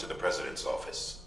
to the President's office.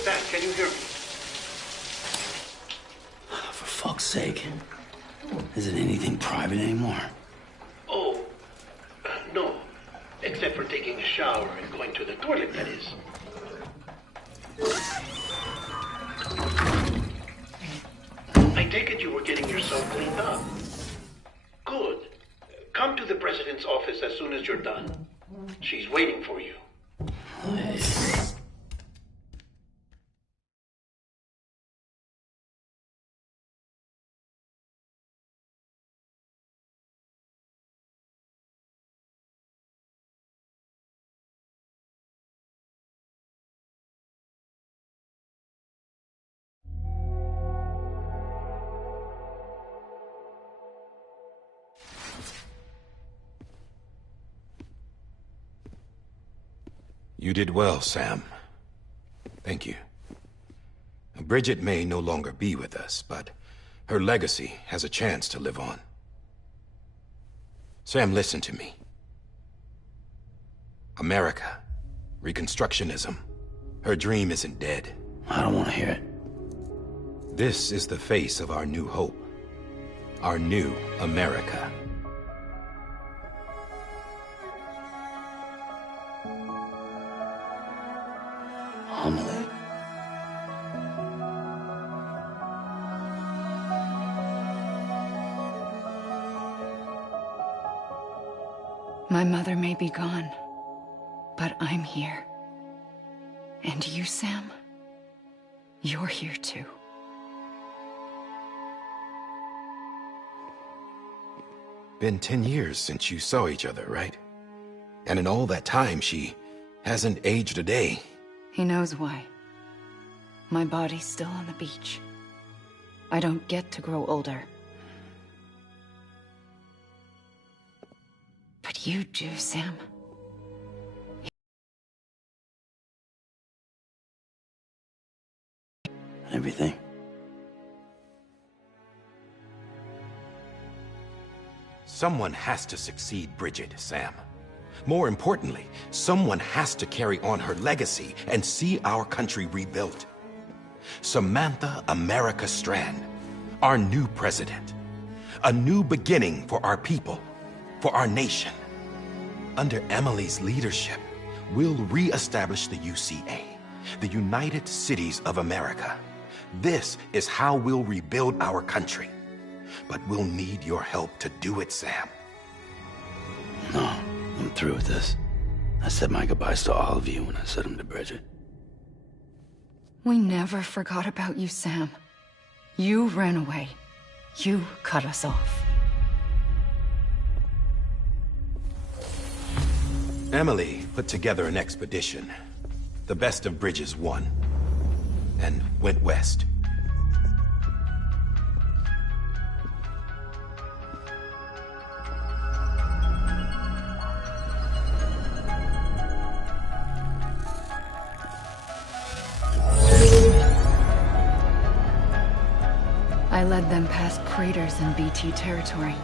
Sam, can you hear me? For fuck's sake. Isn't anything private anymore? Oh, no. Except for taking a shower and going to the toilet, that is. I take it you were getting yourself cleaned up. Good. Come to the President's office as soon as you're done. She's waiting for you. You did well, Sam. Thank you. Bridget may no longer be with us, but her legacy has a chance to live on. Sam, listen to me. America, Reconstructionism, her dream isn't dead. I don't want to hear it. This is the face of our new hope. Our new America. Homily. My mother may be gone, but I'm here. And you, Sam? You're here too. Been 10 years since you saw each other, right? And in all that time, she hasn't aged a day. He knows why. My body's still on the beach. I don't get to grow older. But you do, Sam. Everything. Someone has to succeed Bridget, Sam. More importantly, someone has to carry on her legacy and see our country rebuilt. Samantha America Strand, our new president. A new beginning for our people, for our nation. Under Emily's leadership, we'll re-establish the UCA, the United Cities of America. This is how we'll rebuild our country. But we'll need your help to do it, Sam. No, I'm through with this. I said my goodbyes to all of you when I said them to Bridget. We never forgot about you, Sam. You ran away. You cut us off. Emily put together an expedition. The best of Bridges won. And went west. I led them past craters in BT territory.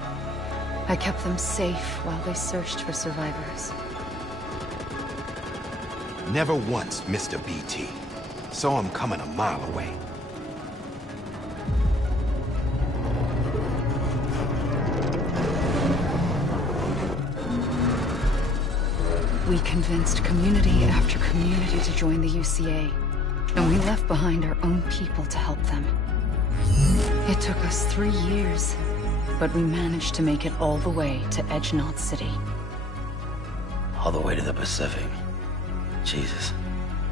I kept them safe while they searched for survivors. Never once missed a BT. Saw him coming a mile away. We convinced community after community to join the UCA, and we left behind our own people to help them. It took us 3 years, but we managed to make it all the way to Edgenot City. All the way to the Pacific. Jesus.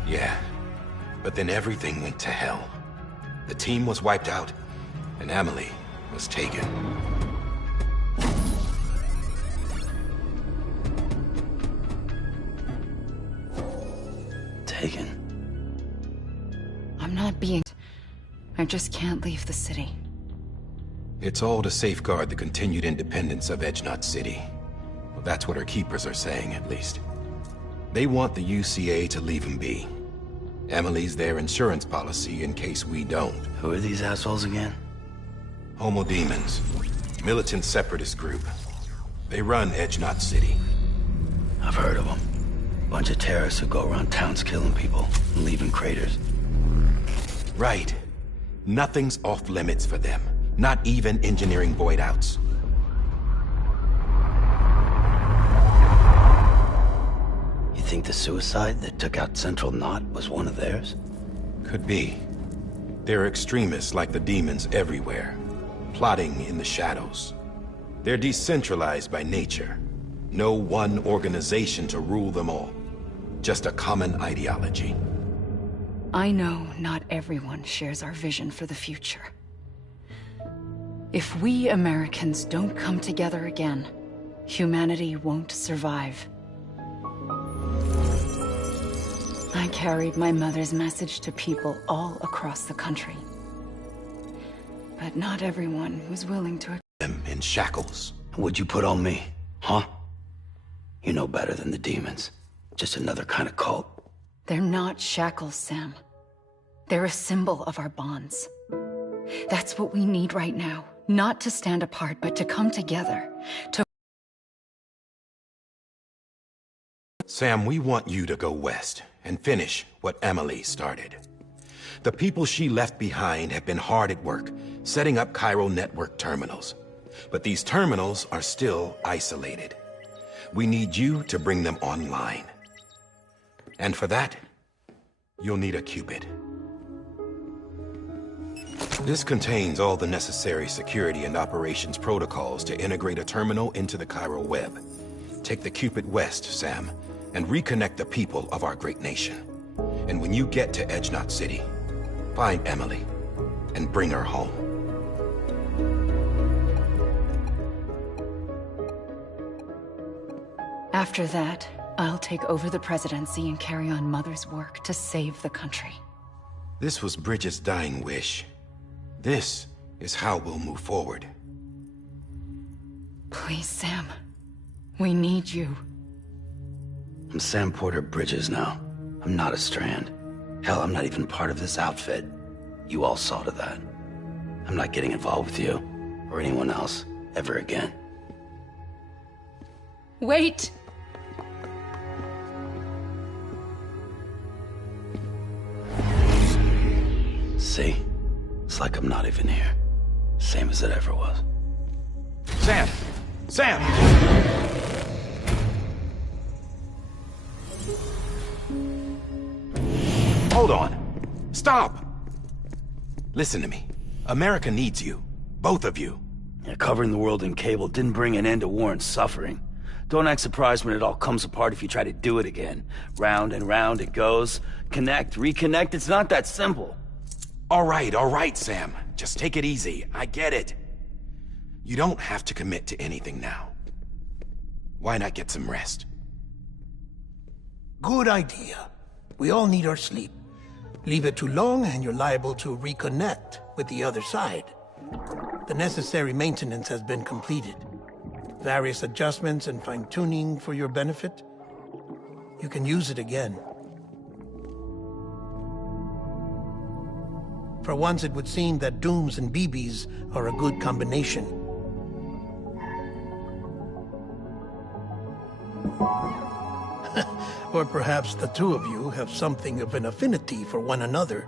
Yeah, but then everything went to hell. The team was wiped out, and Emily was taken. Taken? I'm not being... I just can't leave the city. It's all to safeguard the continued independence of Edgenot City. Well, that's what our keepers are saying, at least. They want the UCA to leave him be. Emily's their insurance policy in case we don't. Who are these assholes again? Homo Demons. Militant separatist group. They run Edgenot City. I've heard of them. Bunch of terrorists who go around towns killing people and leaving craters. Right. Nothing's off limits for them. Not even engineering void outs. You think the suicide that took out Central Knot was one of theirs? Could be. There are extremists like the demons everywhere, plotting in the shadows. They're decentralized by nature. No one organization to rule them all. Just a common ideology. I know not everyone shares our vision for the future. If we Americans don't come together again, humanity won't survive. I carried my mother's message to people all across the country. But not everyone was willing to... Them in shackles. What'd you put on me, huh? You know better than the demons. Just another kind of cult. They're not shackles, Sam. They're a symbol of our bonds. That's what we need right now. Not to stand apart, but to come together. Sam, we want you to go west and finish what Emily started. The people she left behind have been hard at work, setting up Chiral network terminals. But these terminals are still isolated. We need you to bring them online. And for that, you'll need a Cupid. This contains all the necessary security and operations protocols to integrate a terminal into the Chiral web. Take the Cupid west, Sam, and reconnect the people of our great nation. And when you get to Edgenot City, find Emily and bring her home. After that, I'll take over the presidency and carry on Mother's work to save the country. This was Bridget's dying wish. This is how we'll move forward. Please, Sam. We need you. I'm Sam Porter Bridges now. I'm not a Strand. Hell, I'm not even part of this outfit. You all saw to that. I'm not getting involved with you, or anyone else, ever again. Wait! See? It's like I'm not even here. Same as it ever was. Sam! Sam! Hold on. Stop! Listen to me. America needs you. Both of you. Yeah, covering the world in cable didn't bring an end to war and suffering. Don't act surprised when it all comes apart if you try to do it again. Round and round it goes. Connect, reconnect, it's not that simple. All right, Sam. Just take it easy. I get it. You don't have to commit to anything now. Why not get some rest? Good idea. We all need our sleep. Leave it too long and you're liable to reconnect with the other side. The necessary maintenance has been completed. Various adjustments and fine-tuning for your benefit. You can use it again. For once, it would seem that Dooms and BBs are a good combination. Or perhaps the two of you have something of an affinity for one another.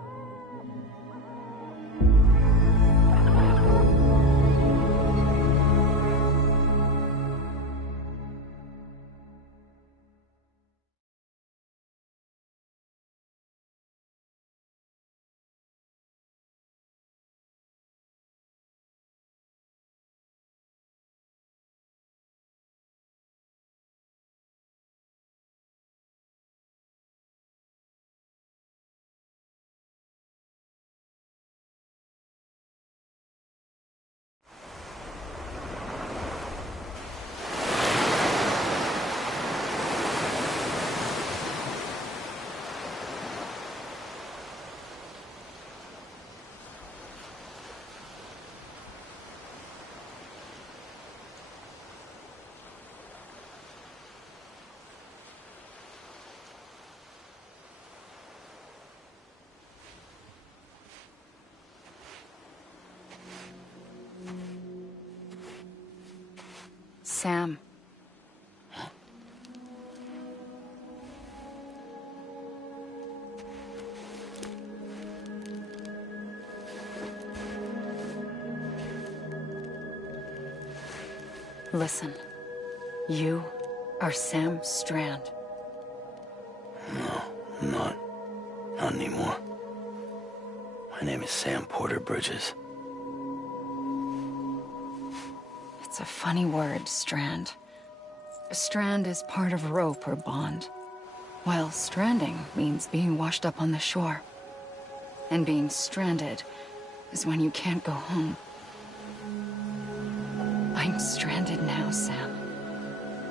Sam. Listen. You are Sam Strand. No, I'm not. Not anymore. My name is Sam Porter Bridges. It's a funny word, strand. A strand is part of rope or bond, while stranding means being washed up on the shore. And being stranded is when you can't go home. I'm stranded now, Sam.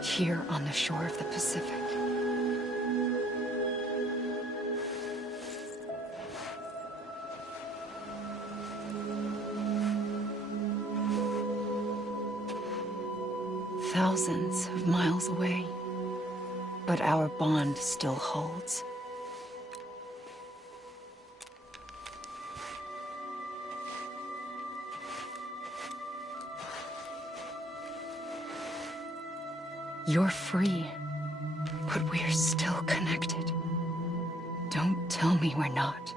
Here on the shore of the Pacific. Thousands of miles away, but our bond still holds. You're free, but we're still connected. Don't tell me we're not.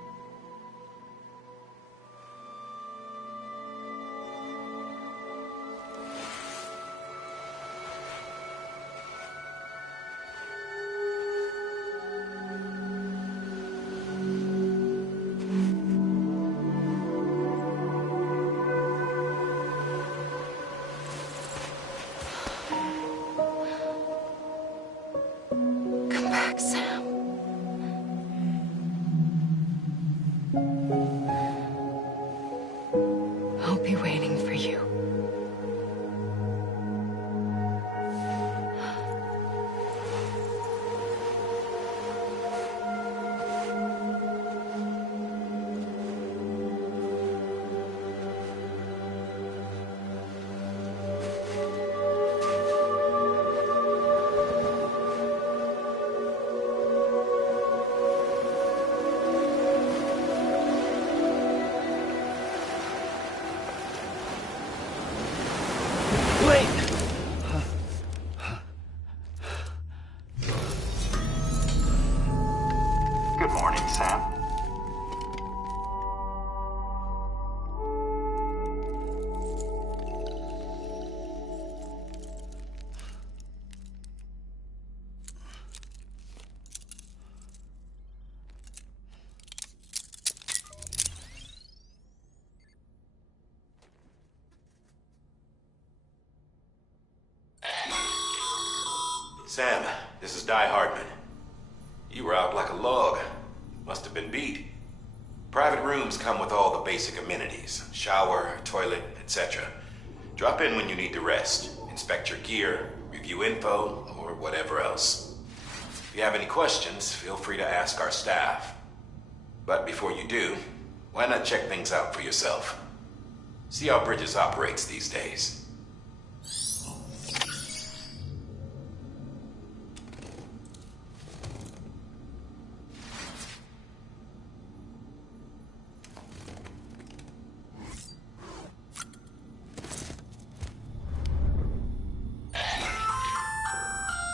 Sam, this is Die Hardman. You were out like a log. Must have been beat. Private rooms come with all the basic amenities. Shower, toilet, etc. Drop in when you need to rest. Inspect your gear, review info, or whatever else. If you have any questions, feel free to ask our staff. But before you do, why not check things out for yourself? See how Bridges operates these days.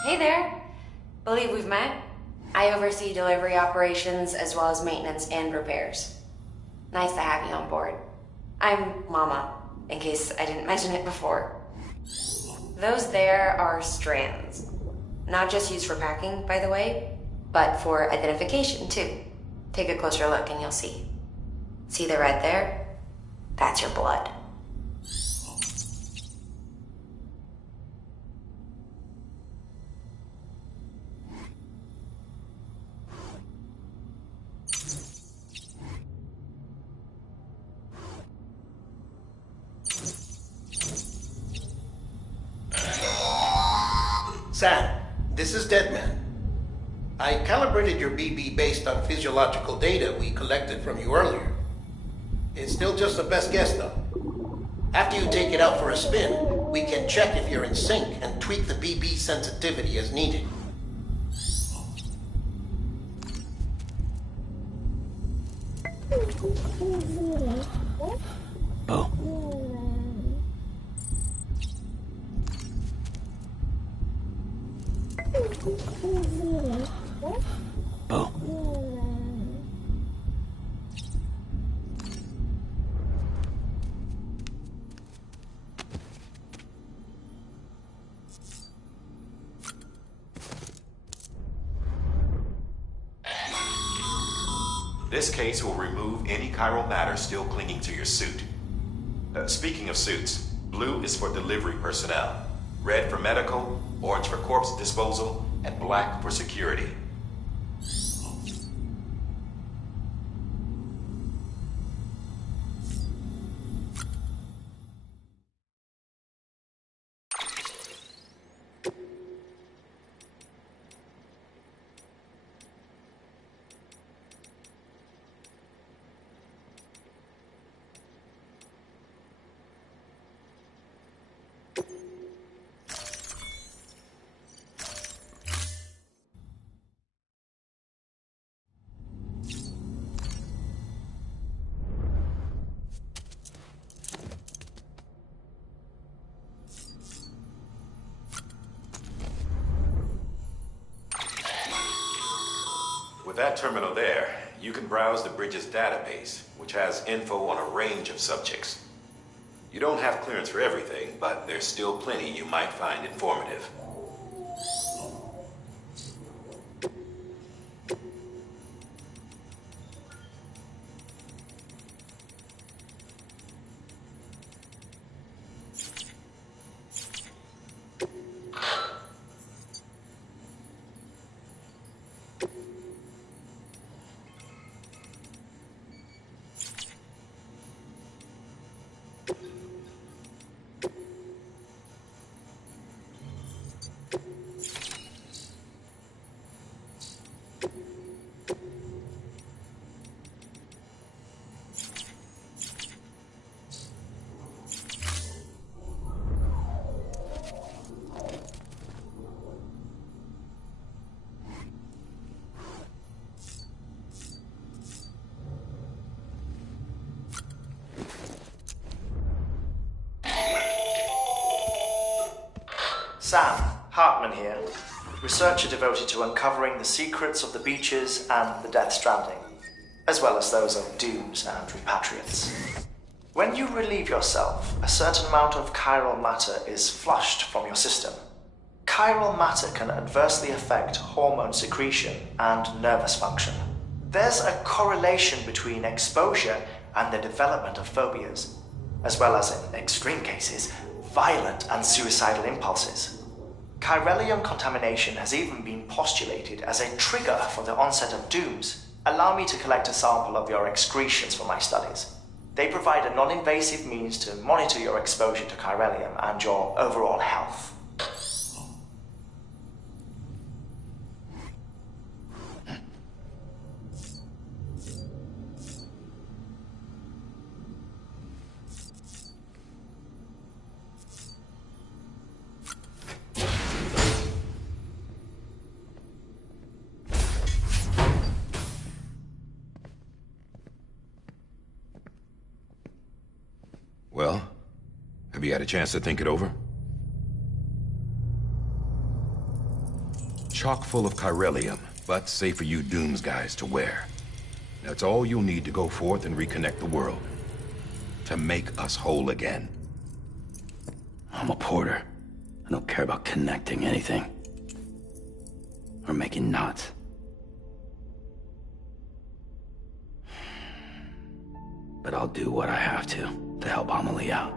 Hey there. Believe we've met? I oversee delivery operations as well as maintenance and repairs. Nice to have you on board. I'm Mama, in case I didn't mention it before. Those there are strands. Not just used for packing, by the way, but for identification too. Take a closer look and you'll see. See the red there? That's your blood. Sam, this is Deadman. I calibrated your BB based on physiological data we collected from you earlier. It's still just a best guess, though. After you take it out for a spin, we can check if you're in sync and tweak the BB sensitivity as needed. Oh. Oh. This case will remove any chiral matter still clinging to your suit. Speaking of suits, blue is for delivery personnel, red for medical, orange for corpse disposal, and black for security. With that terminal there, you can browse the bridge's database, which has info on a range of subjects. You don't have clearance for everything, but there's still plenty you might find informative. Sam, Hartman here, researcher devoted to uncovering the secrets of the beaches and the Death Stranding, as well as those of dooms and repatriates. When you relieve yourself, a certain amount of chiral matter is flushed from your system. Chiral matter can adversely affect hormone secretion and nervous function. There's a correlation between exposure and the development of phobias, as well as, in extreme cases, violent and suicidal impulses. Chiralium contamination has even been postulated as a trigger for the onset of dooms. Allow me to collect a sample of your excretions for my studies. They provide a non-invasive means to monitor your exposure to chiralium and your overall health. Well, have you had a chance to think it over? Chock full of chiralium, but safe for you Dooms guys to wear. That's all you'll need to go forth and reconnect the world. To make us whole again. I'm a porter. I don't care about connecting anything. Or making knots. But I'll do what I have to help Amelie out.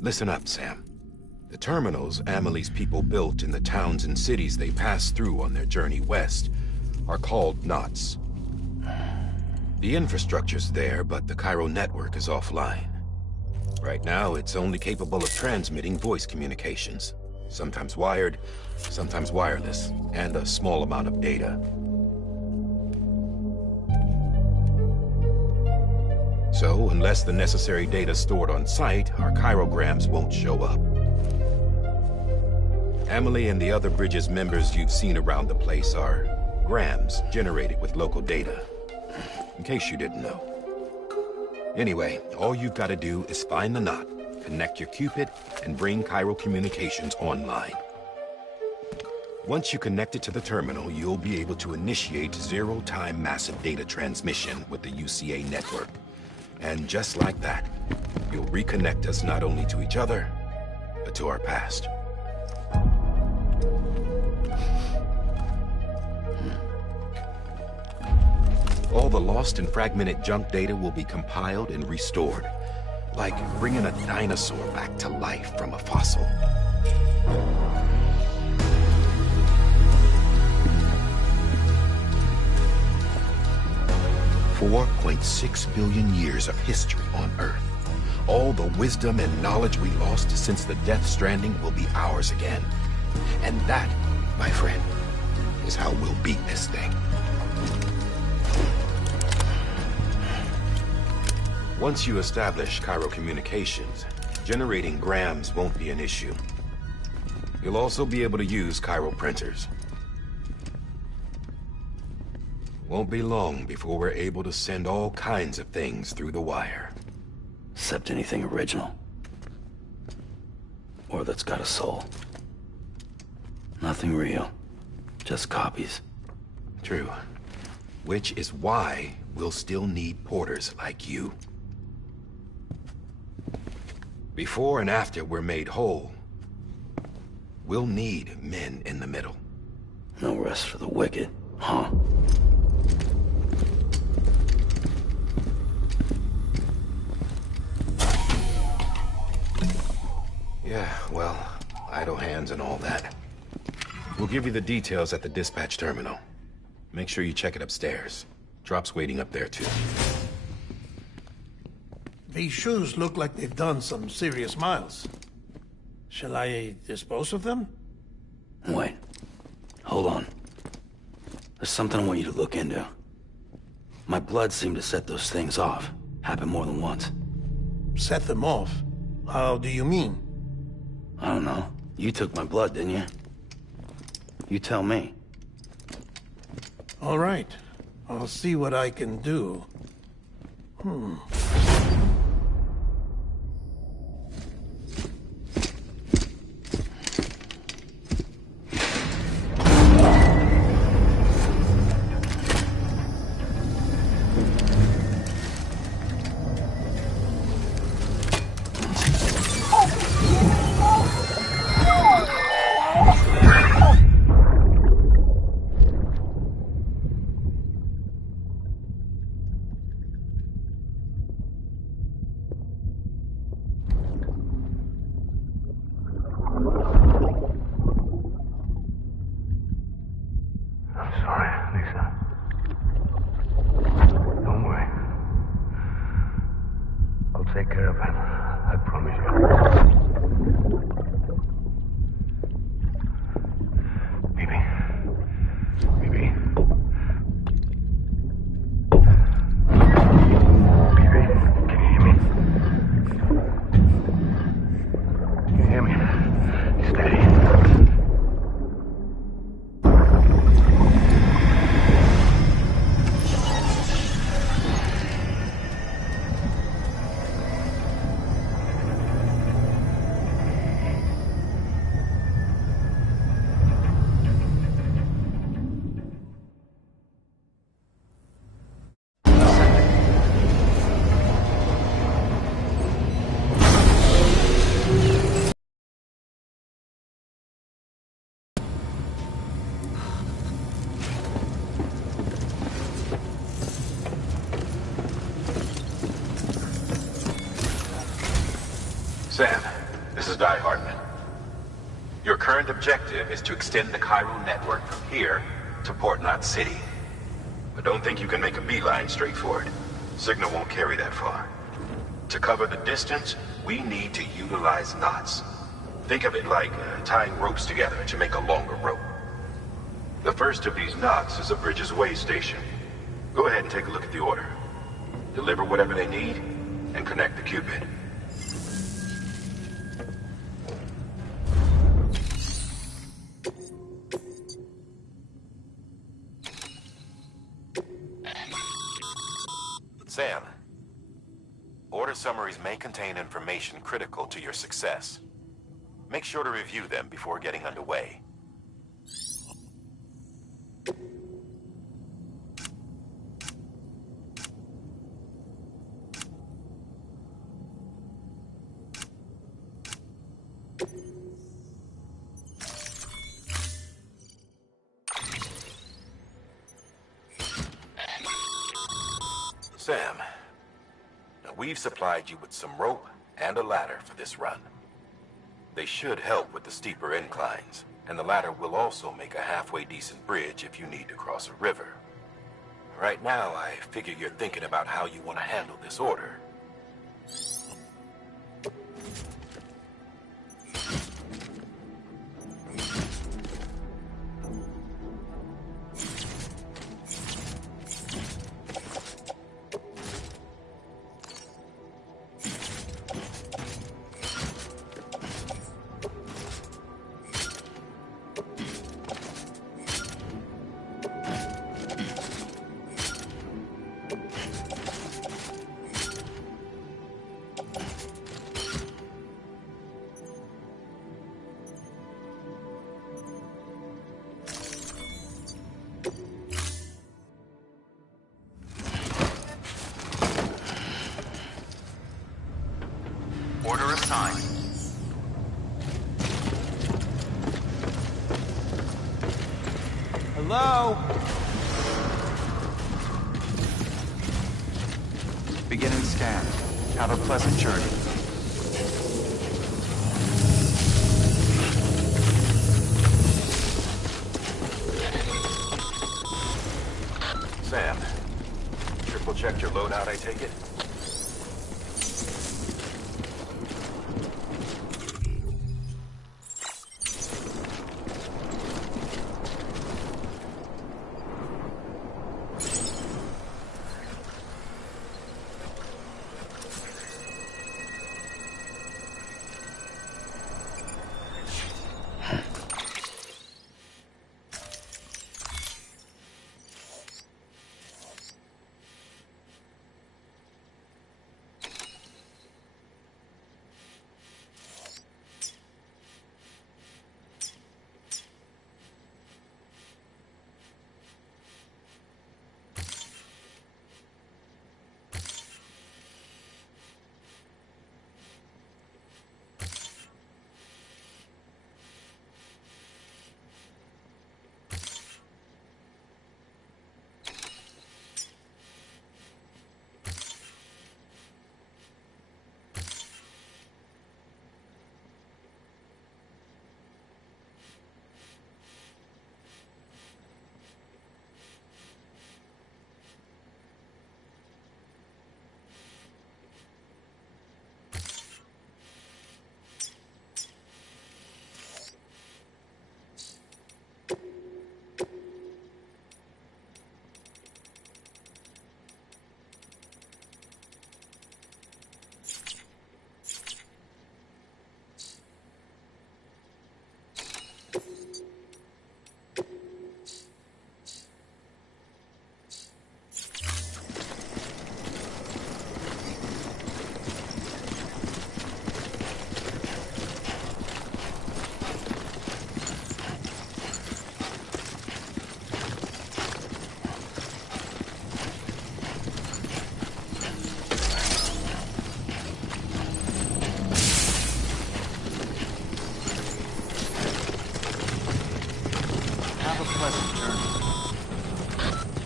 Listen up, Sam. The terminals Amelie's people built in the towns and cities they passed through on their journey west are called knots. The infrastructure's there, but the Cairo network is offline. Right now, it's only capable of transmitting voice communications. Sometimes wired, sometimes wireless, and a small amount of data. So, unless the necessary data stored on site, our chirograms won't show up. Amelie and the other Bridges members you've seen around the place are grams generated with local data. In case you didn't know. Anyway, all you've got to do is find the knot, connect your Cupid, and bring Cairo communications online. Once you connect it to the terminal, you'll be able to initiate zero-time massive data transmission with the UCA network. And just like that, you'll reconnect us not only to each other, but to our past. All the lost and fragmented junk data will be compiled and restored, like bringing a dinosaur back to life from a fossil. $4.6 billion years of history on Earth. All the wisdom and knowledge we lost since the Death Stranding will be ours again. And that, my friend, is how we'll beat this thing. Once you establish Cairo communications, generating grams won't be an issue. You'll also be able to use Cairo printers. Won't be long before we're able to send all kinds of things through the wire. Except anything original. Or that's got a soul. Nothing real. Just copies. True. Which is why we'll still need porters like you. Before and after we're made whole, we'll need men in the middle. No rest for the wicked, huh? Yeah, well, idle hands and all that. We'll give you the details at the dispatch terminal. Make sure you check it upstairs. Drop's waiting up there, too. These shoes look like they've done some serious miles. Shall I dispose of them? Wait. Hold on. There's something I want you to look into. My blood seemed to set those things off. Happened more than once. Set them off? How do you mean? I don't know. You took my blood, didn't you? You tell me. All right. I'll see what I can do. Sam, this is Di Hartman. Your current objective is to extend the Cairo network from here to Port Knot City. But don't think you can make a beeline straight for it. Signal won't carry that far. To cover the distance, we need to utilize knots. Think of it like tying ropes together to make a longer rope. The first of these knots is a Bridges Way station. Go ahead and take a look at the order. Deliver whatever they need, and connect the Cupid. Sam, order summaries may contain information critical to your success. Make sure to review them before getting underway. Sam, now we've supplied you with some rope and a ladder for this run. They should help with the steeper inclines, and the ladder will also make a halfway decent bridge if you need to cross a river. Right now, I figure you're thinking about how you want to handle this order. Order assigned. Hello? Beginning scan. Have a pleasant journey. Sam, triple checked your loadout, I take it?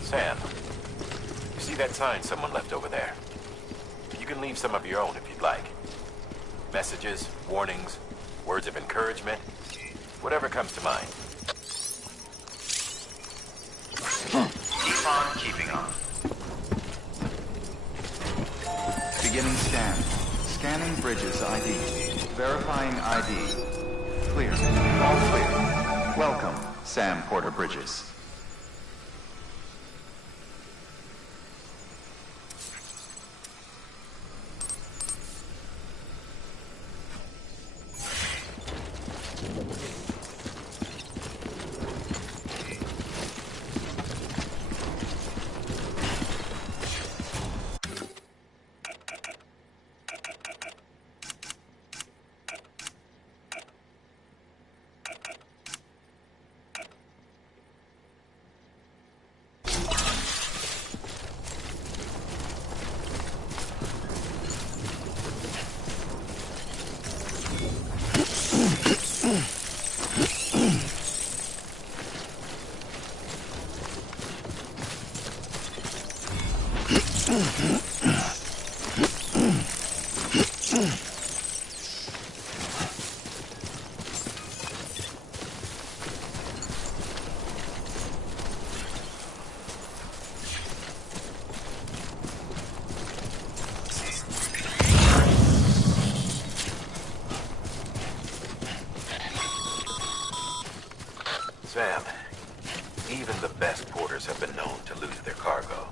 Sam, you see that sign someone left over there? You can leave some of your own if you'd like. Messages, warnings, words of encouragement, whatever comes to mind. Keep on keeping on. Beginning scan. Scanning bridges ID. Verifying ID. Clear. All clear. Welcome, Sam Porter Bridges. Sam, even the best porters have been known to lose their cargo.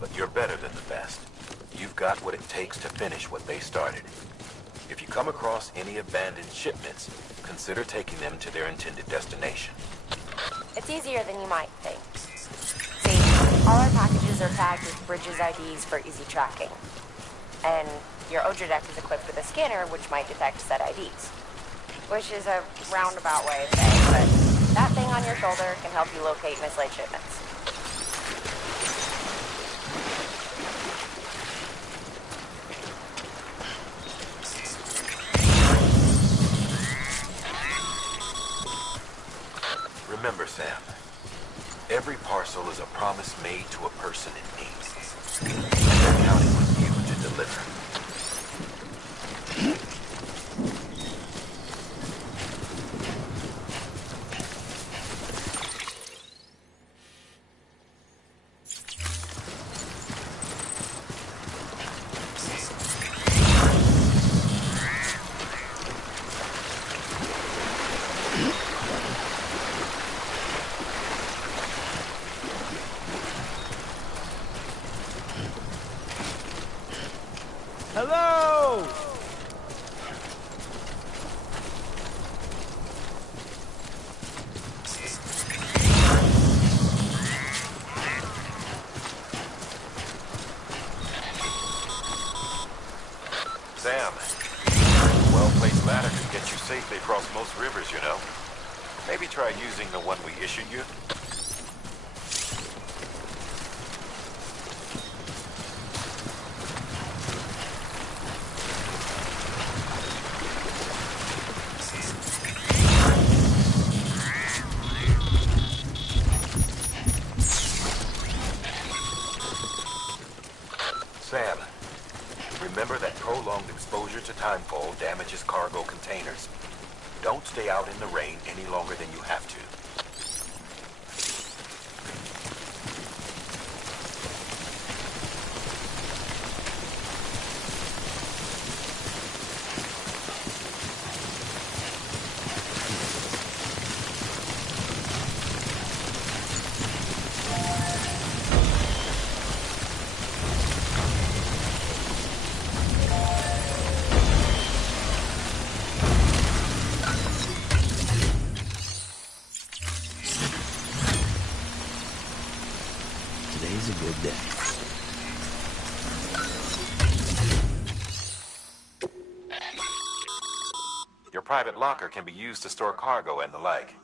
But you're better than the best. You've got what it takes to finish what they started. If you come across any abandoned shipments, consider taking them to their intended destination. It's easier than you might think. See, all our packages are tagged with Bridges IDs for easy tracking. And your Odra deck is equipped with a scanner which might detect said IDs. Which is a roundabout way of saying, but that thing on your shoulder can help you locate mislaid shipments. Remember, Sam, every parcel is a promise made to a person in need. And they're counting on you to deliver. Hello! Sam, a well-placed ladder can get you safely across most rivers, you know. Maybe try using the one we issued you. Sam, remember that prolonged exposure to timefall damages cargo containers. Don't stay out in the rain any longer than you have to. Today's a good day. Your private locker can be used to store cargo and the like.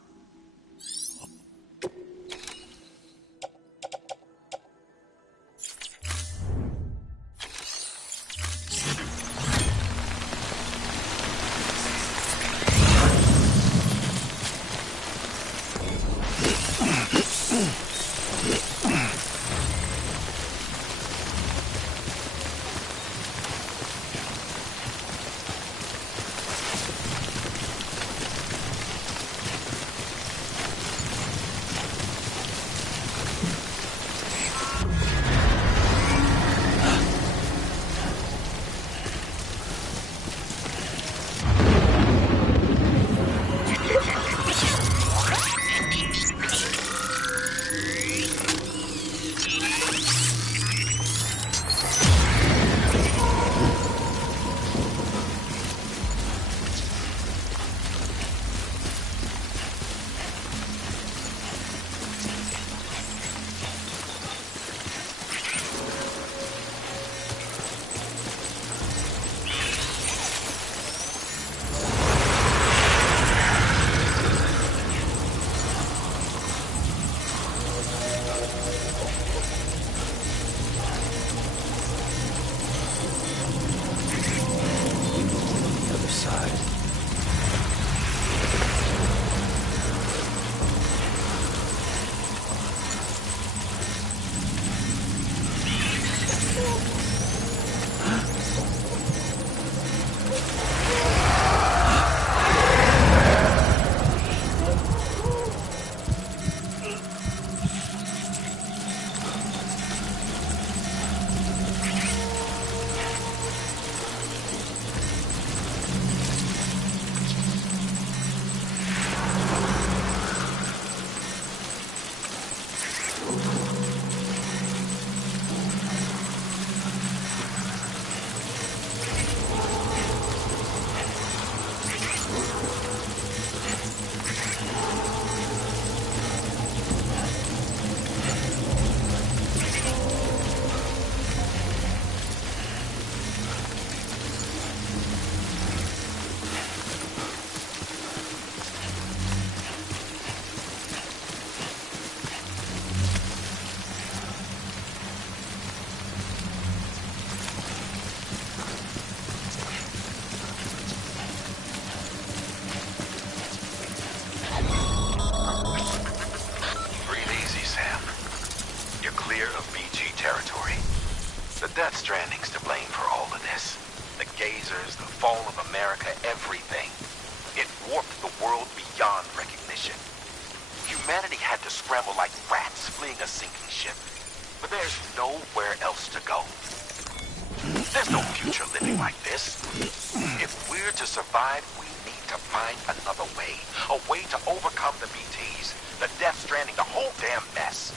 world beyond recognition. Humanity had to scramble like rats fleeing a sinking ship. But there's nowhere else to go. There's no future living like this. If we're to survive, we need to find another way. A way to overcome the BTs, the Death Stranding, the whole damn mess.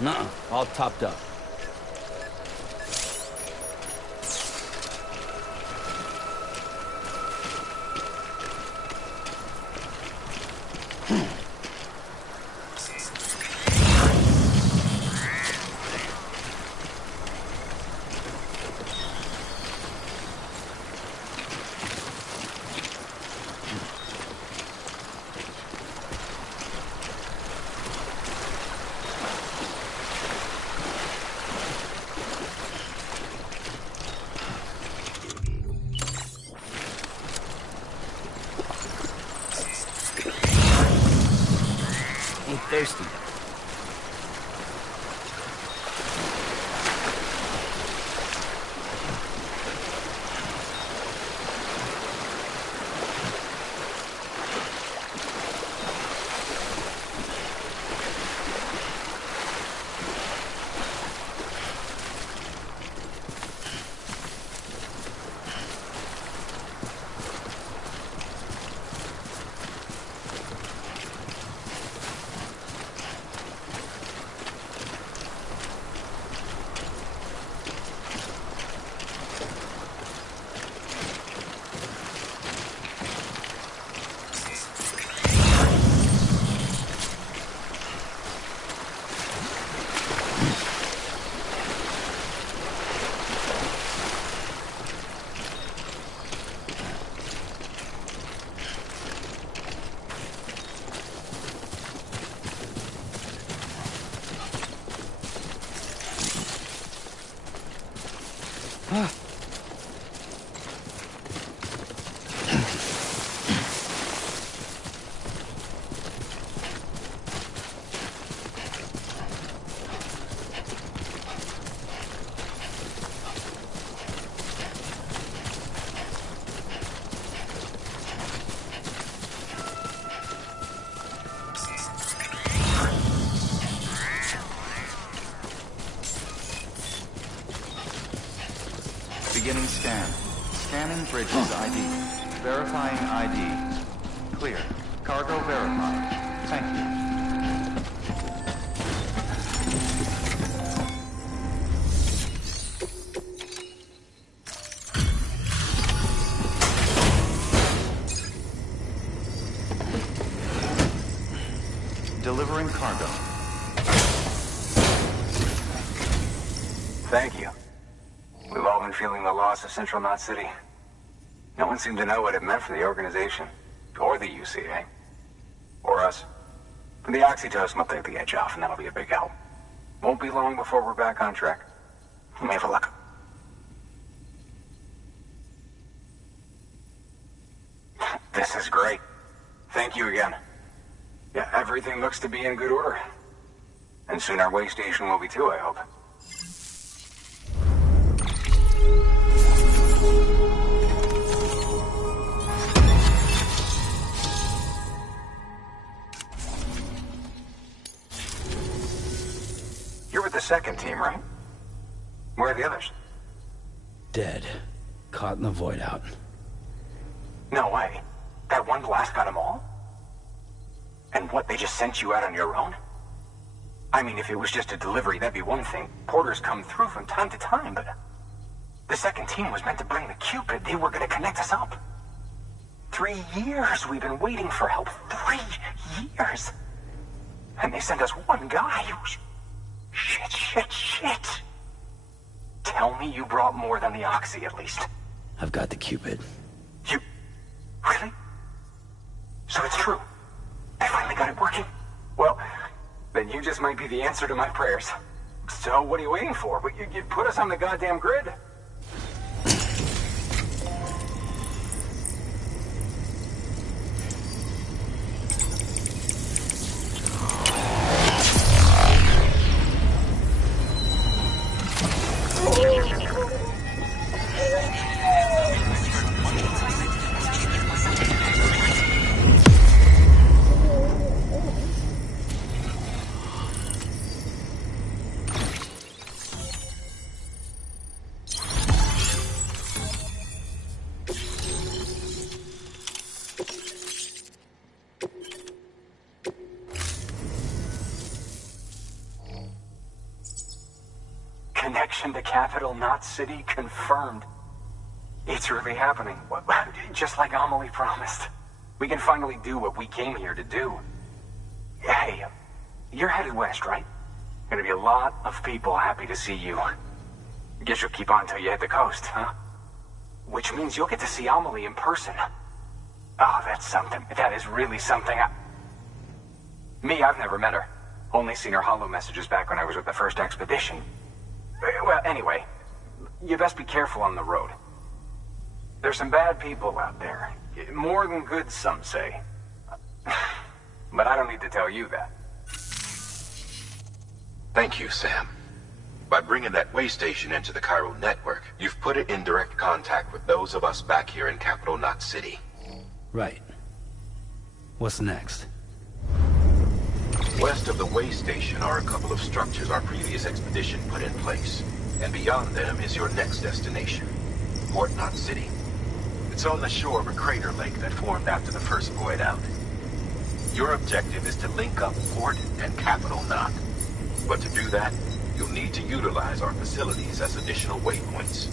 Nuh-uh, all topped up. Thirsty. Beginning scan. Scanning bridges ID. Verifying ID. Clear. Cargo verified. Thank you. Delivering cargo. Thank you. We've all been feeling the loss of Central Knot City. No one seemed to know what it meant for the organization, or the UCA, or us. But the oxytocin will take the edge off, and that'll be a big help. Won't be long before we're back on track. You may have a look. This is great. Thank you again. Yeah, everything looks to be in good order. And soon our way station will be too, I hope. You're with the second team, right? Where are the others? Dead. Caught in the void out. No way. That one blast got them all? And what, they just sent you out on your own? I mean, if it was just a delivery, that'd be one thing. Porters come through from time to time, but... The second team was meant to bring the Cupid. They were gonna connect us up. 3 years we've been waiting for help. 3 years! And they sent us one guy. Shit. Tell me you brought more than the Oxy, at least. I've got the Cupid. You... Really? So it's true. They finally got it working. Well, then you just might be the answer to my prayers. So what are you waiting for? You put us on the goddamn grid. Connection to capital, not city, confirmed. It's really happening. Just like Amelie promised. We can finally do what we came here to do. Hey, you're headed west, right? Gonna be a lot of people happy to see you. Guess you'll keep on till you hit the coast, huh? Which means you'll get to see Amelie in person. Oh, that's something. That is really something. I've never met her. Only seen her holo messages back when I was with the first expedition. Well, anyway, you best be careful on the road. There's some bad people out there. More than good, some say. But I don't need to tell you that. Thank you, Sam. By bringing that way station into the Cairo network, you've put it in direct contact with those of us back here in Capital Knot City. Right. What's next? West of the way station are a couple of structures our previous expedition put in place. And beyond them is your next destination, Port Knot City. It's on the shore of a crater lake that formed after the first void out. Your objective is to link up Port and Capital Knot. But to do that, you'll need to utilize our facilities as additional waypoints.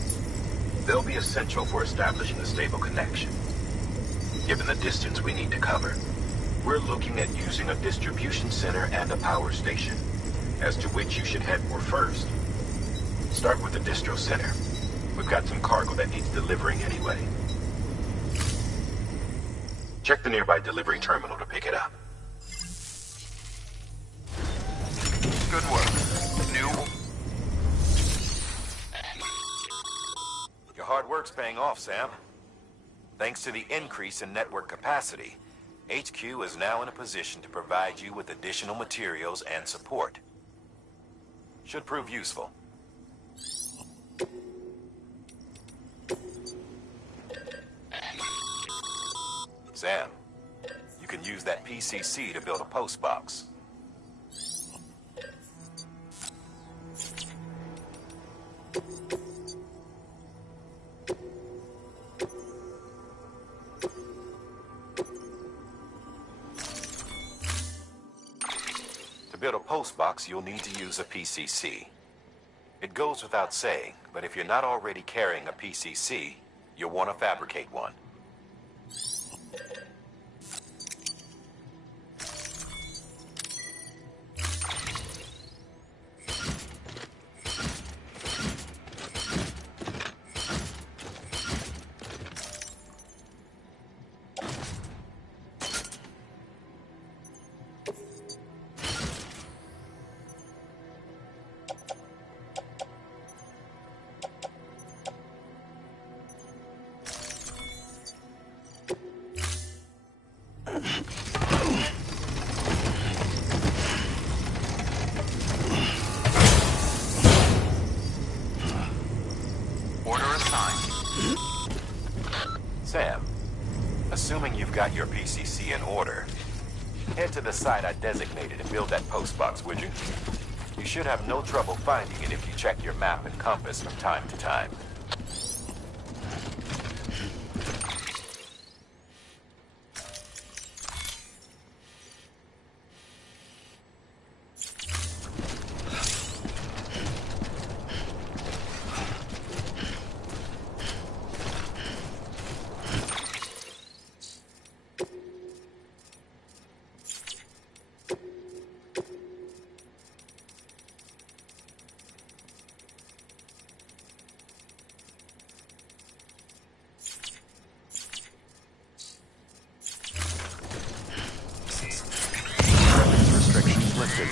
They'll be essential for establishing a stable connection. Given the distance we need to cover, we're looking at using a distribution center and a power station, as to which you should head for first. Start with the distro center. We've got some cargo that needs delivering anyway. Check the nearby delivery terminal to pick it up. Good work. Your hard work's paying off, Sam. Thanks to the increase in network capacity, HQ is now in a position to provide you with additional materials and support. Should prove useful. Sam, you can use that PCC to build a post box. To build a post box, you'll need to use a PCC. It goes without saying, but if you're not already carrying a PCC, you'll want to fabricate one. Assuming you've got your PCC in order, head to the site I designated and build that post box, would you? You should have no trouble finding it if you check your map and compass from time to time. Restrictions lifted.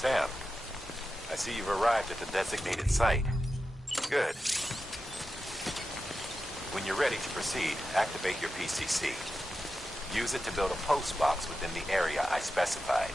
Sam, I see you've arrived at the designated site. Good. When you're ready to proceed, activate your PCC. Use it to build a post box within the area I specified.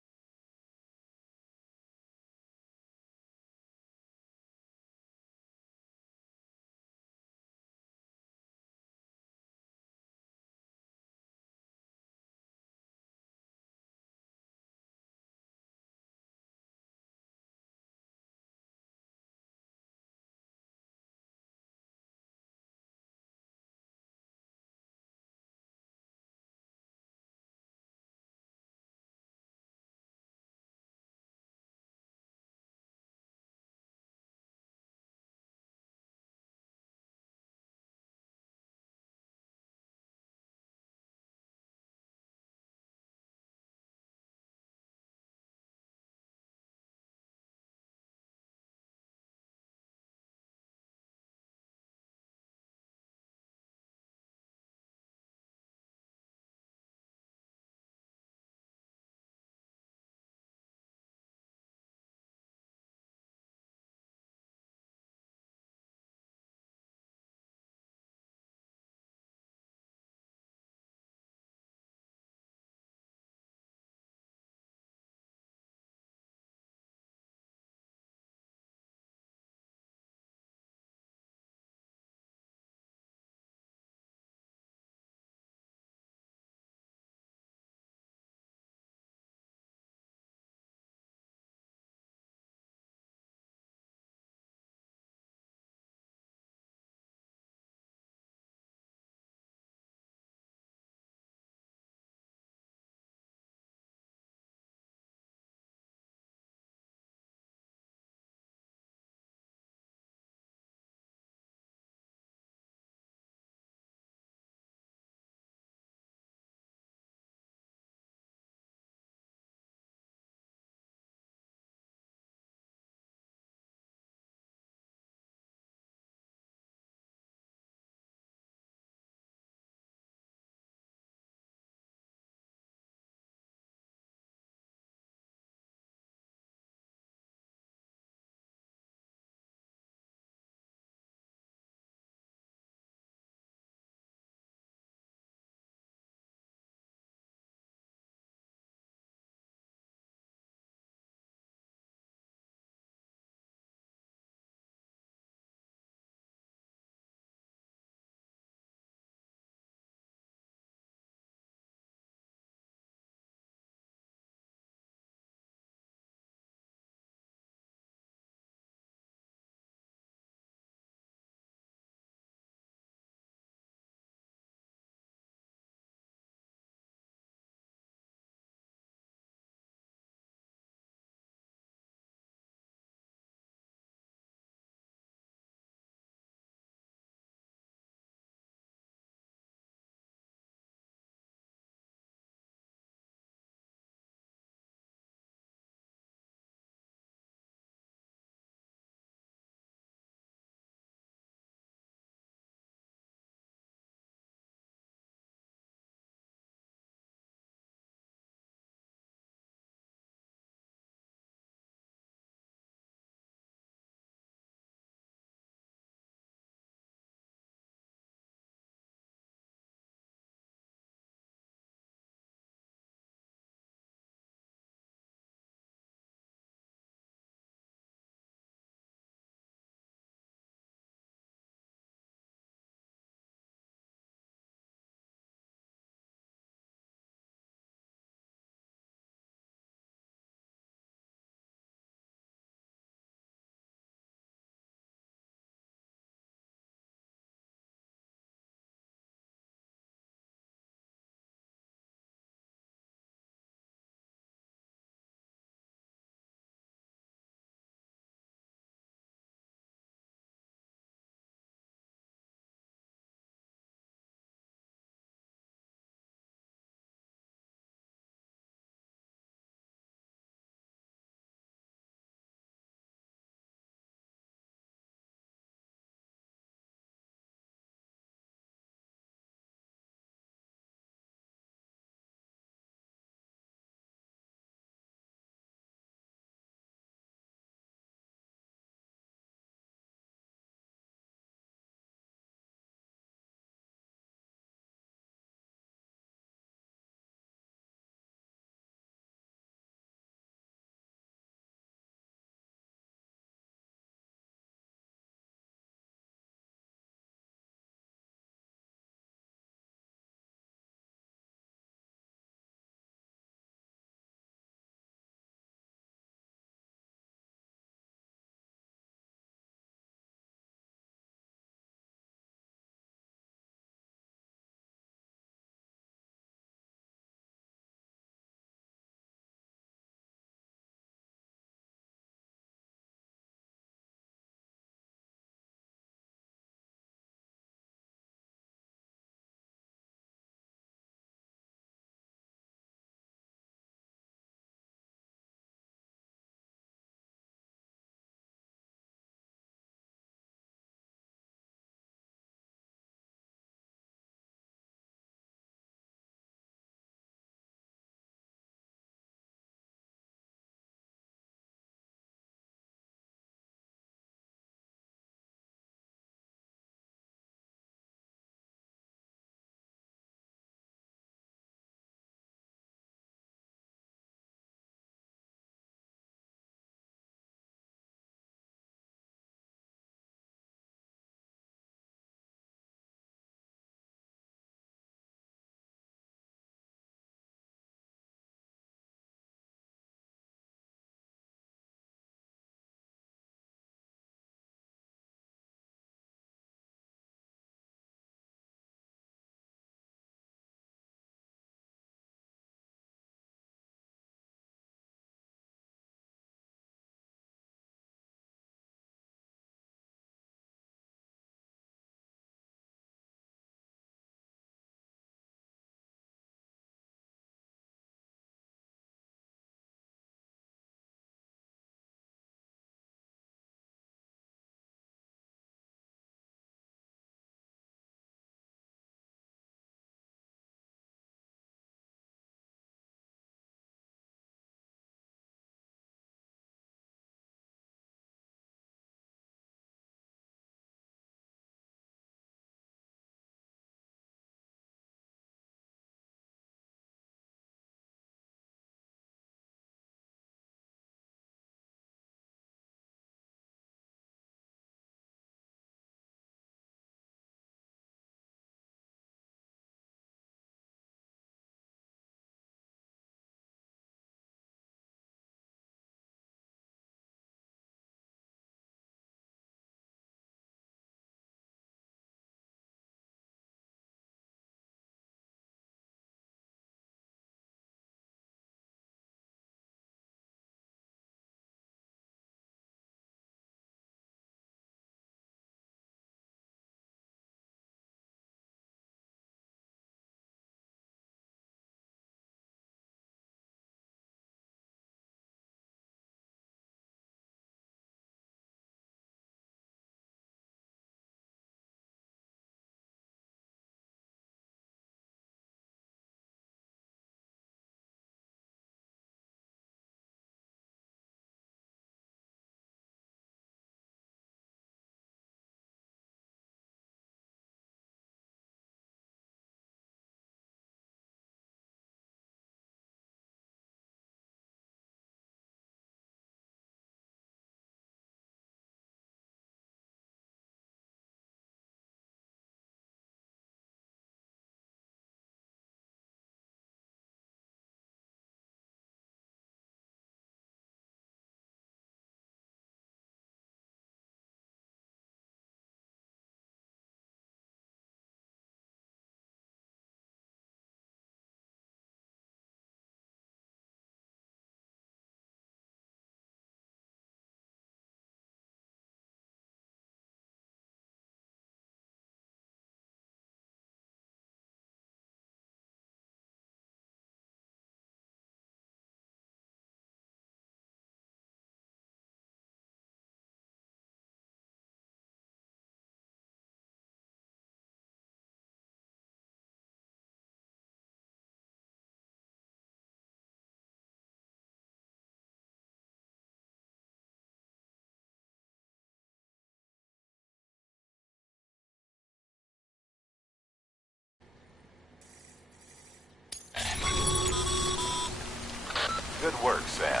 work, Sam.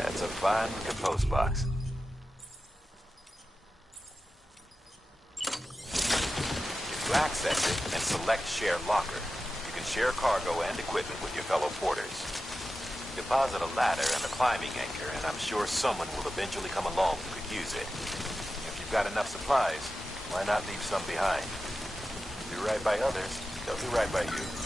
That's a fine-looking postbox. If you access it and select Share Locker, you can share cargo and equipment with your fellow porters. Deposit a ladder and a climbing anchor, and I'm sure someone will eventually come along who could use it. If you've got enough supplies, why not leave some behind? Do right by others, they'll do right by you.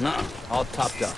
No, all topped up.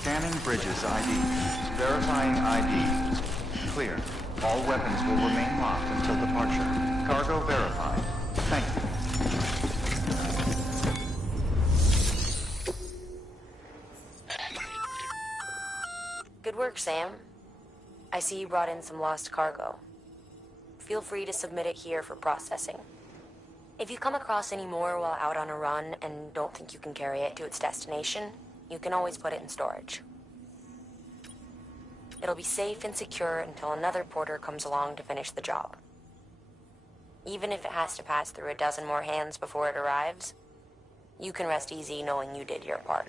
Scanning bridges ID. Verifying ID. Clear. All weapons will remain locked until departure. Cargo verified. Thank you. Good work, Sam. I see you brought in some lost cargo. Feel free to submit it here for processing. If you come across any more while out on a run and don't think you can carry it to its destination, you can always put it in storage. It'll be safe and secure until another porter comes along to finish the job. Even if it has to pass through a dozen more hands before it arrives, you can rest easy knowing you did your part.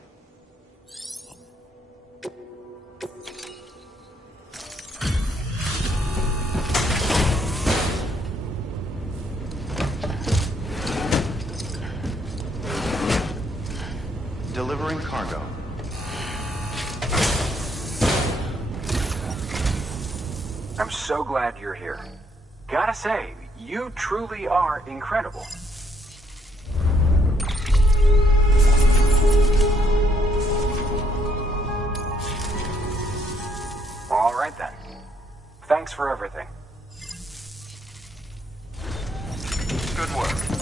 cargo. I'm so glad you're here. Gotta say, you truly are incredible. All right then. Thanks for everything. Good work.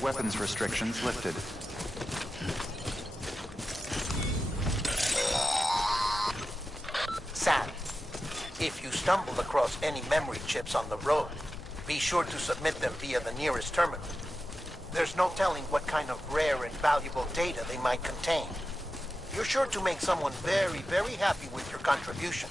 Weapons restrictions lifted. Sam, if you stumble across any memory chips on the road, be sure to submit them via the nearest terminal. There's no telling what kind of rare and valuable data they might contain. You're sure to make someone very, very happy with your contribution.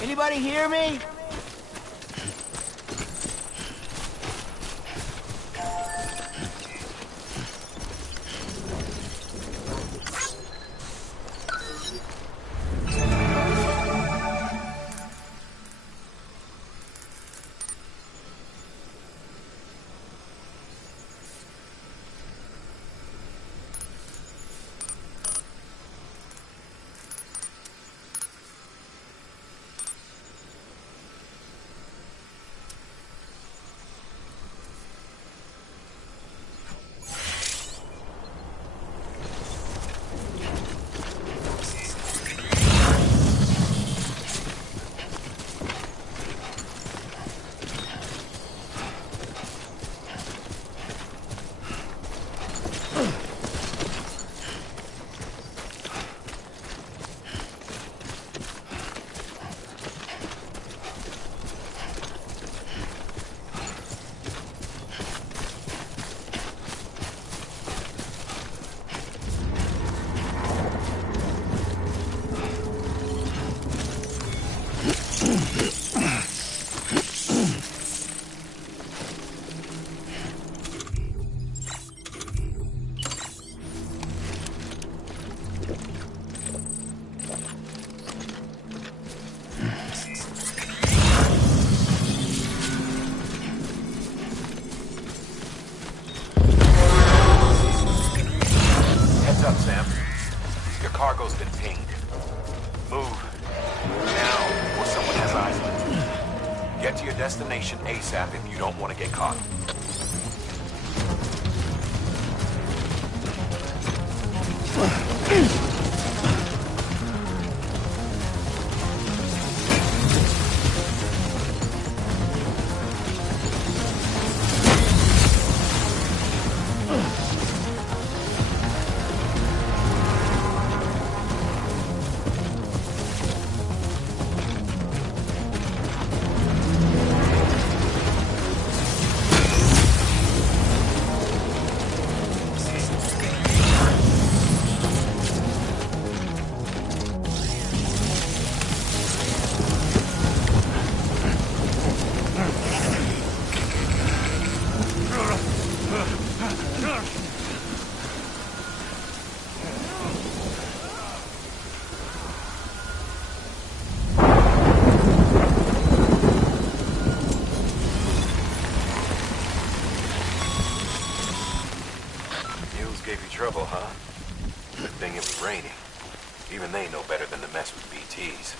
Anybody hear me? Move. Now, before someone has eyes on you. Get to your destination ASAP if you don't want to get caught. Trouble, huh? Good thing it was raining. Even they know better than to mess with BTs.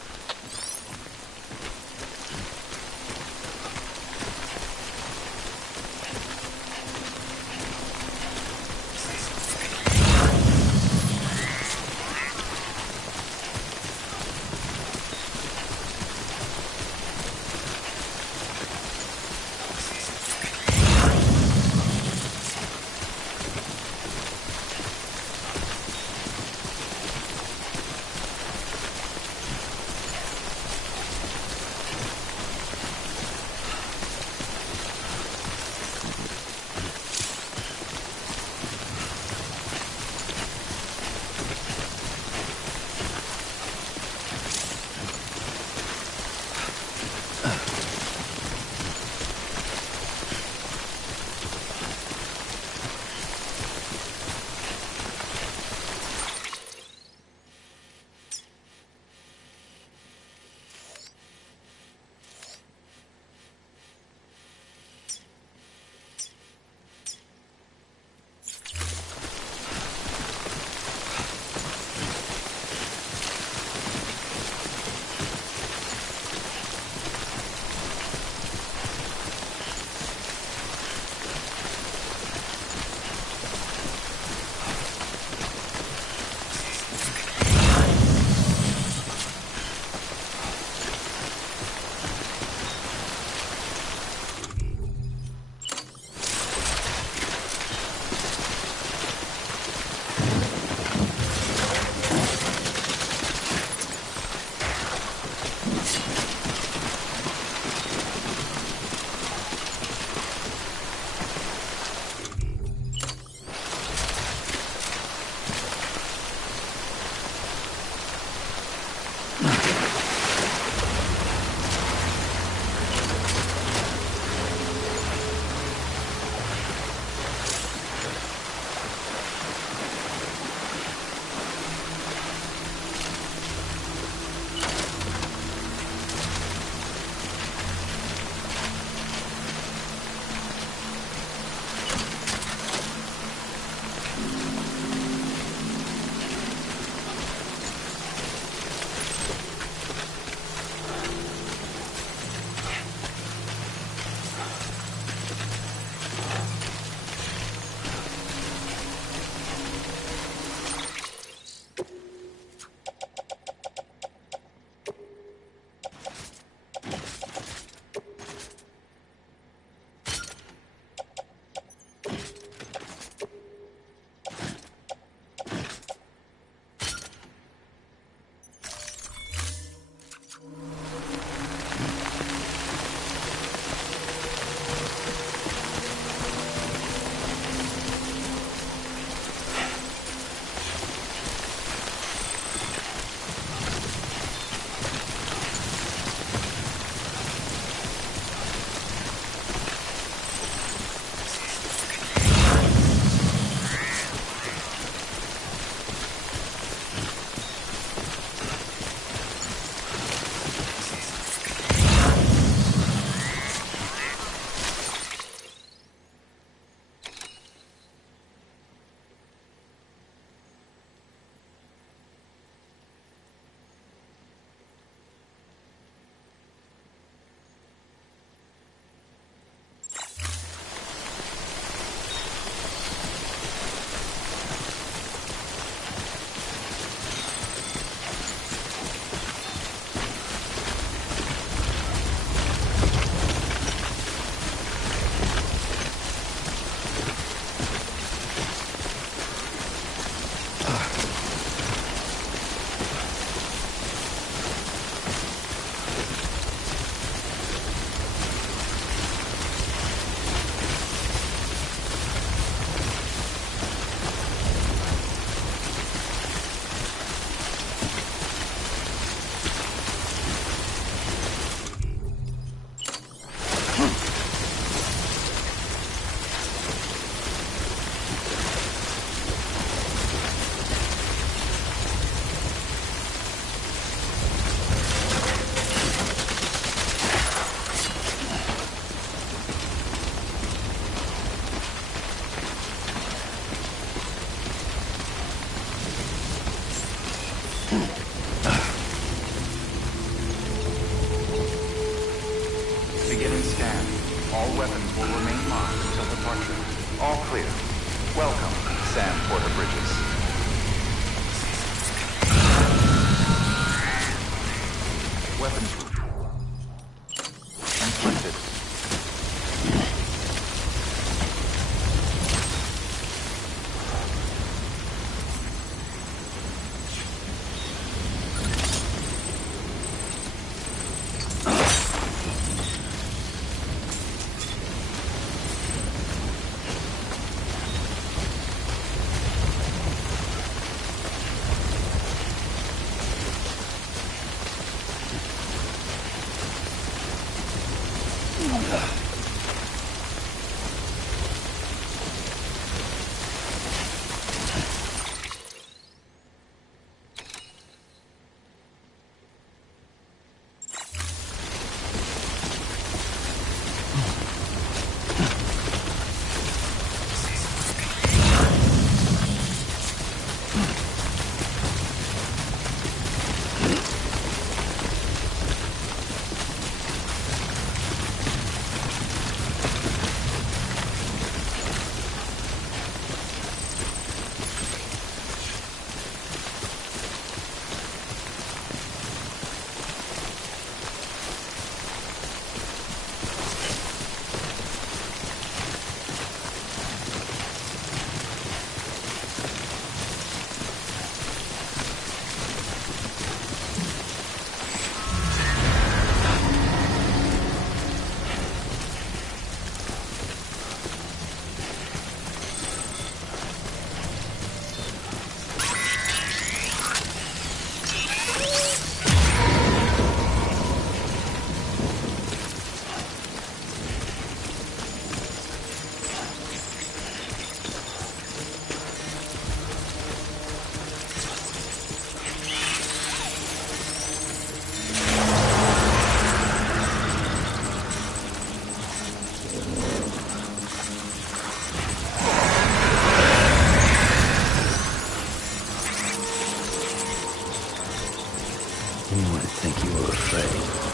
Anyone would think you were afraid.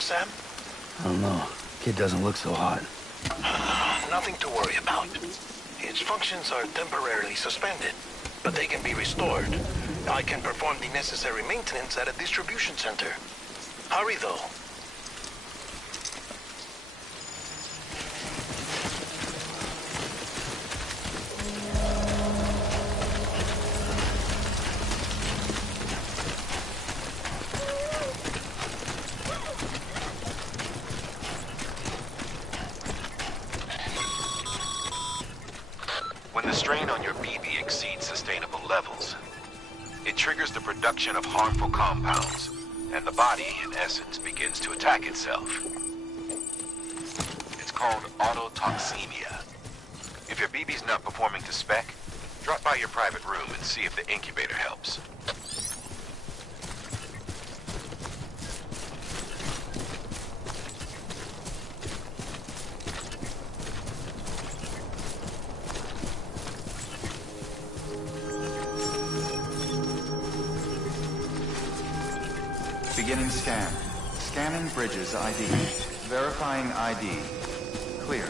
Sam? I don't know. Kid doesn't look so hot. Nothing to worry about. Its functions are temporarily suspended, but they can be restored. I can perform the necessary maintenance at a distribution center. Hurry, though. When the strain on your BB exceeds sustainable levels, it triggers the production of harmful compounds, and the body, in essence, begins to attack itself. It's called autotoxemia. If your BB's not performing to spec, drop by your private room and see if the incubator helps. Beginning scan. Scanning bridges ID. Verifying ID. Clear.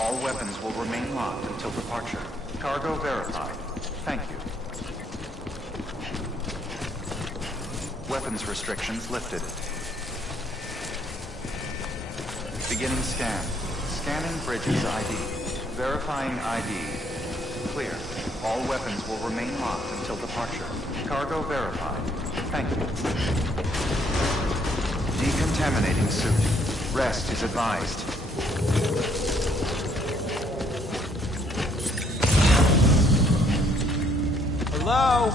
All weapons will remain locked until departure. Cargo verified. Thank you. Weapons restrictions lifted. Beginning scan. Scanning bridges ID. Verifying ID. Clear. All weapons will remain locked until departure. Cargo verified. Thank you. Decontaminating suit. Rest is advised. Hello?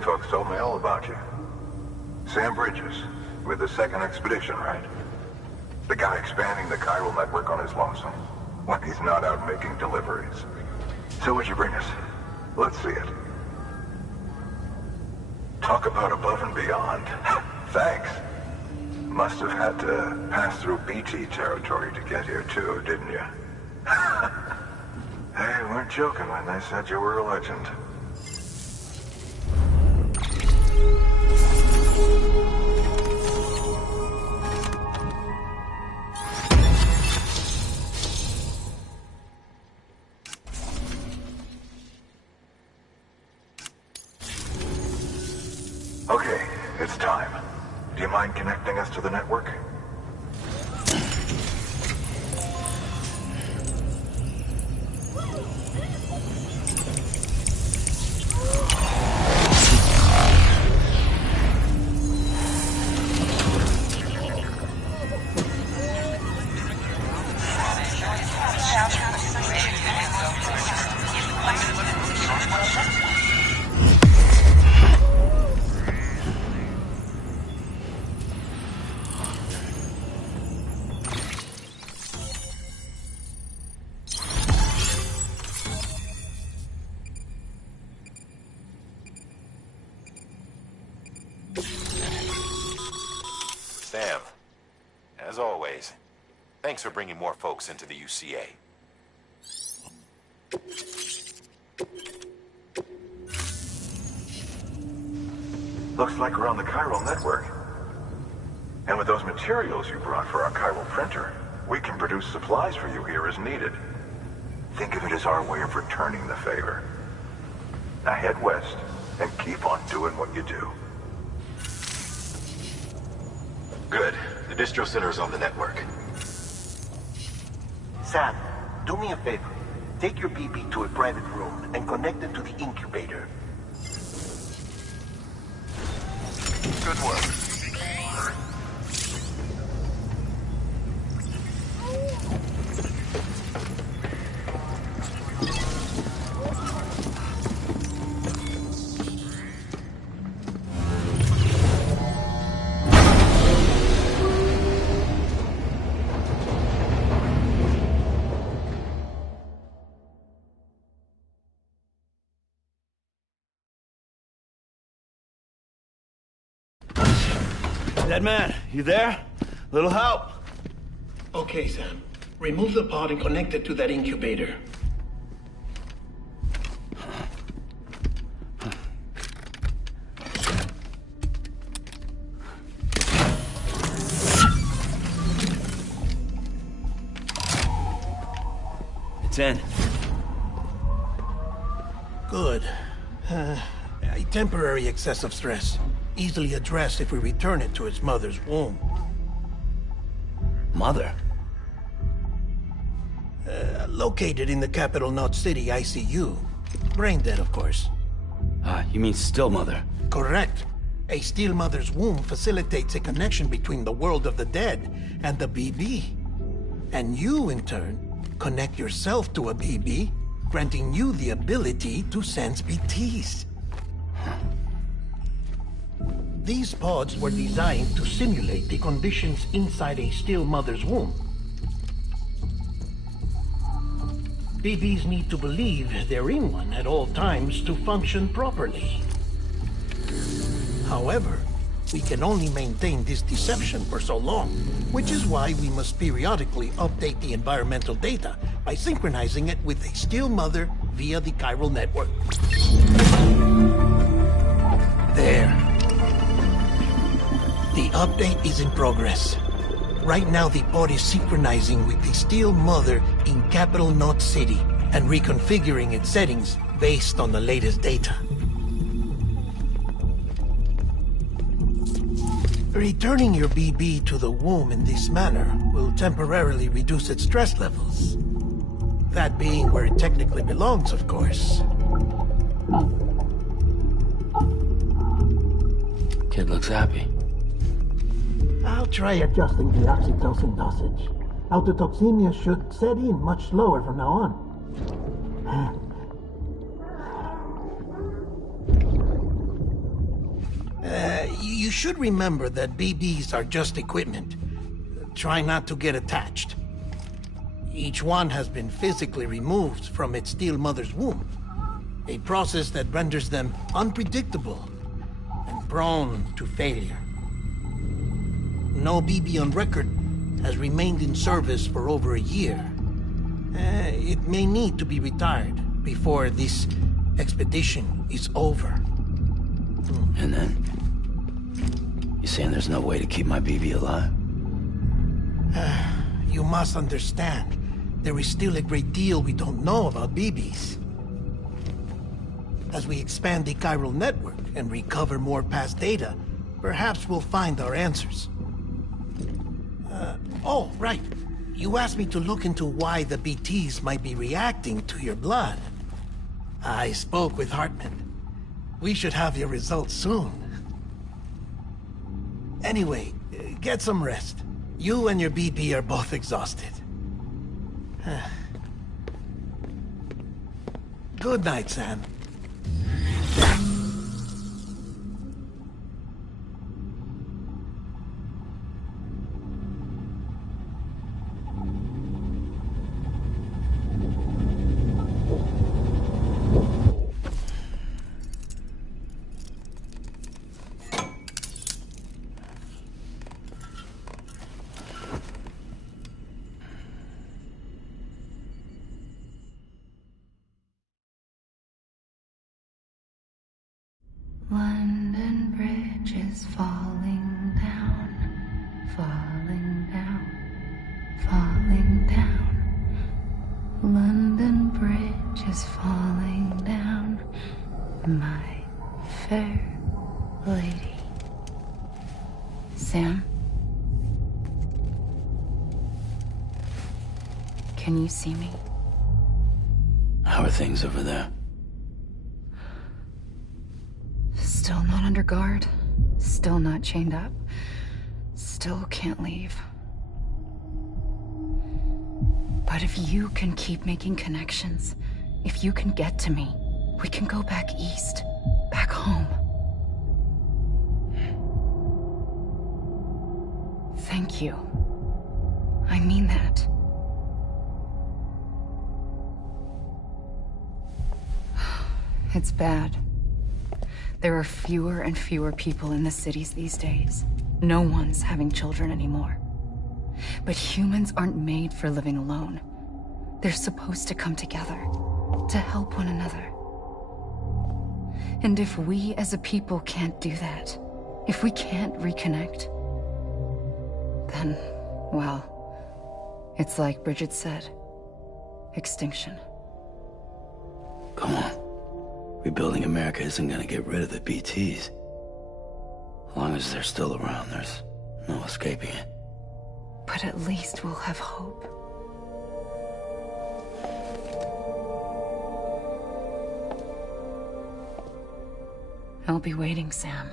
Folks told me all about you. Sam Bridges, with the second expedition, right? The guy expanding the chiral network on his lonesome, when he's not out making deliveries. So what'd you bring us? Let's see it. Talk about above and beyond. Thanks. Must have had to pass through BT territory to get here too, didn't you? They weren't joking when they said you were a legend. Okay, it's time. Do you mind connecting us to the network? Sam, as always, thanks for bringing more folks into the UCA. Looks like we're on the chiral network. And with those materials you brought for our chiral printer, we can produce supplies for you here as needed. Think of it as our way of returning the favor. Now head west and keep on doing what you do. Good. The distro center is on the network. Sam, do me a favor. Take your BB to a private room and connect it to the incubator. Good work. Dead man, you there? Little help? Okay, Sam. Remove the pod and connect it to that incubator. It's in. Good. A temporary excessive stress. Easily addressed if we return it to its mother's womb. Mother? Located in the capital Knot City ICU. Brain dead, of course. You mean still mother? Correct. A still mother's womb facilitates a connection between the world of the dead and the BB. And you, in turn, connect yourself to a BB, granting you the ability to sense BTs. These pods were designed to simulate the conditions inside a still mother's womb. BBs need to believe they're in one at all times to function properly. However, we can only maintain this deception for so long, which is why we must periodically update the environmental data by synchronizing it with a still mother via the chiral network. There. The update is in progress. Right now, the pod is synchronizing with the still mother in capital Knot City and reconfiguring its settings based on the latest data. Returning your BB to the womb in this manner will temporarily reduce its stress levels. That being where it technically belongs, of course. Kid looks happy. I'll try adjusting the oxytocin dosage. Autotoxemia should set in much slower from now on. You should remember that BBs are just equipment. Try not to get attached. Each one has been physically removed from its still mother's womb. A process that renders them unpredictable and prone to failure. No BB on record has remained in service for over a year. It may need to be retired before this expedition is over. And then? You saying there's no way to keep my BB alive? You must understand, there is still a great deal we don't know about BBs. As we expand the chiral network and recover more past data, perhaps we'll find our answers. Oh, right. You asked me to look into why the BTs might be reacting to your blood. I spoke with Hartman. We should have your results soon. Anyway, get some rest. You and your BB are both exhausted. Good night, Sam. bridge is falling down, falling down, falling down. London Bridge is falling down, my fair lady. Sam? Can you see me? How are things over there? Still not under guard. Still not chained up. Still can't leave. But if you can keep making connections, if you can get to me, we can go back east. Back home. Thank you. I mean that. It's bad. There are fewer and fewer people in the cities these days. No one's having children anymore. But humans aren't made for living alone. They're supposed to come together, to help one another. And if we as a people can't do that, if we can't reconnect, then, well, it's like Bridget said, extinction. Come on. Rebuilding America isn't gonna get rid of the BTs. As long as they're still around, there's no escaping it. But at least we'll have hope. I'll be waiting, Sam.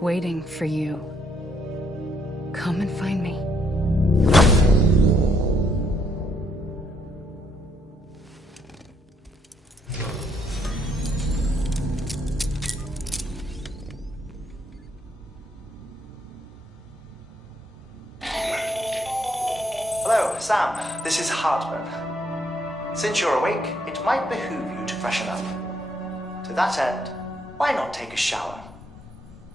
Waiting for you. Come and find me. Hello, Sam. This is Hartman. Since you're awake, it might behoove you to freshen up. To that end, why not take a shower?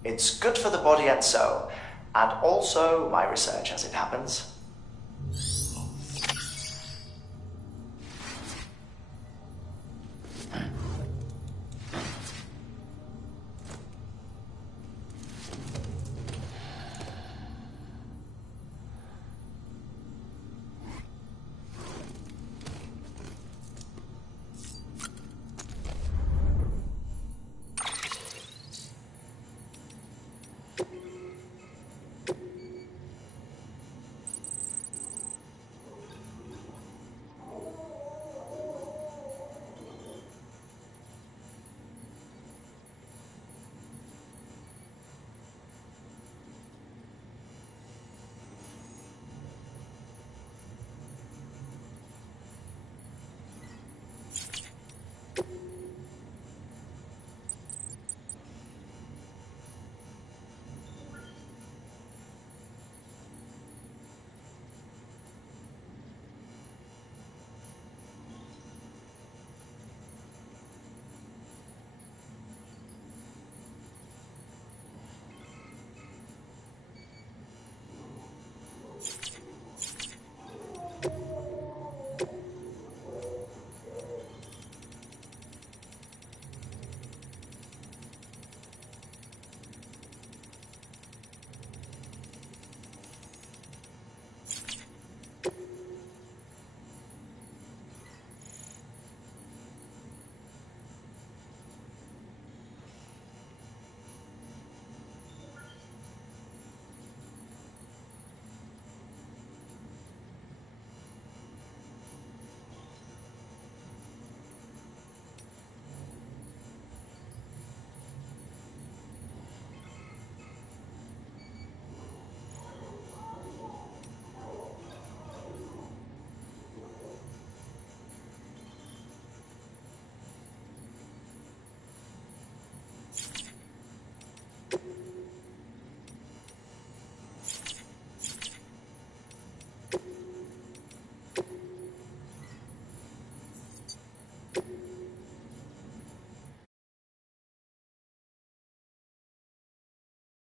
It's good for the body and soul, and also my research as it happens.